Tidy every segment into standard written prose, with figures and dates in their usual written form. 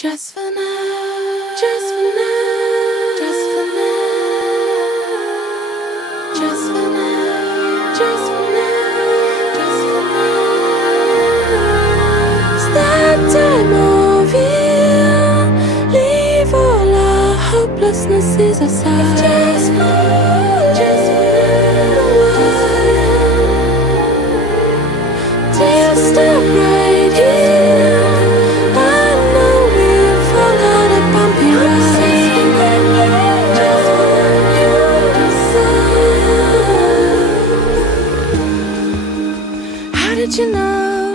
Just for now, just for now, just for now, just for now, just for now, just for now. It's that time of year. Leave all our hopelessnesses aside. Just for now, just for now. We'll stop right here. How did you know?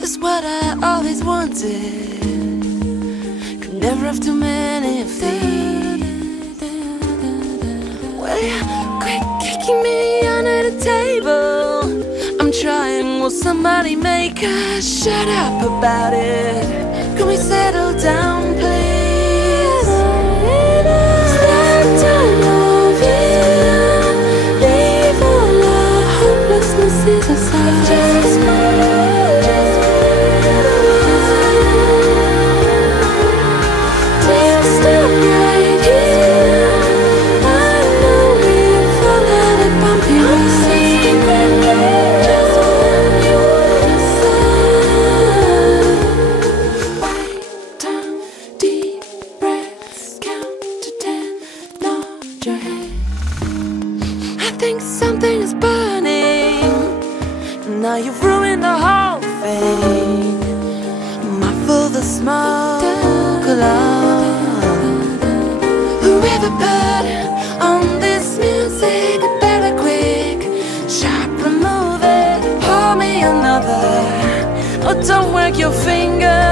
It's what I always wanted. Could never have too many of these. Well, you quit kicking me under the table. I'm trying, will somebody make us shut up about it? Can we settle down, please? It's that time of year. Leave all our hopelessnesses aside. Just we'll stop right here. I know we'll fall out of bumpy roads. Just when you decide. Wait down, deep breaths, count to 10, nod your head. I think something is burning. Now you've ruined the whole thing. Muffle the smoke alone. Whoever put on this music, better quick, sharp, remove it. Pour me another. Oh, don't work your fingers.